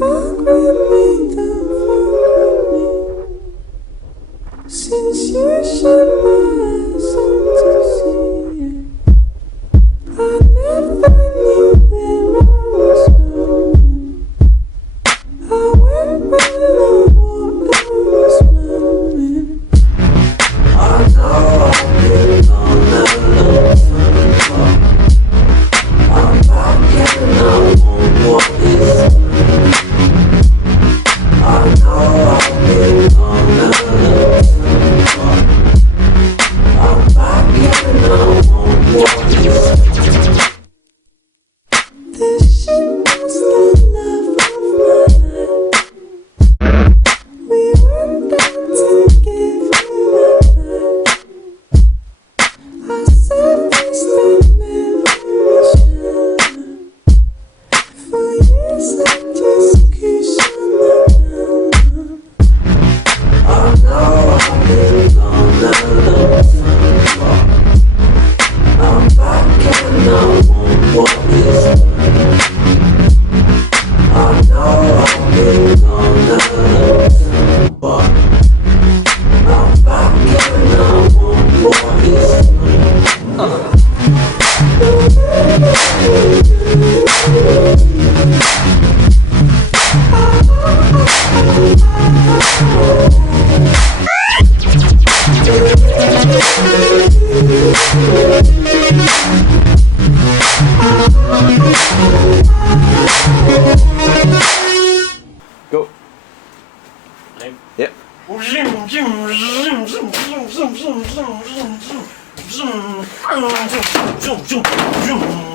fuck with me, then fuck with me. Since you shut my eyes to see it, I never knew where I was going. I went where the water was flowing. I know I've been gone a long time. I'm back and I won't walk this way. I know I've been gone a long time. I'm back and I won't walk this way. This shit was the love of my life. We went back together that night. I said this time memories shine. For years I just kissed you down. I know I've been gone a long time. I'm back and I won't walk this way. I know I've been gone a long time, but I'm back and I won't walk this way. Go. Yep. Zoom, zoom, zoom, zoom, zoom, zoom, zoom, zoom, zoom, zoom, zoom, zoom.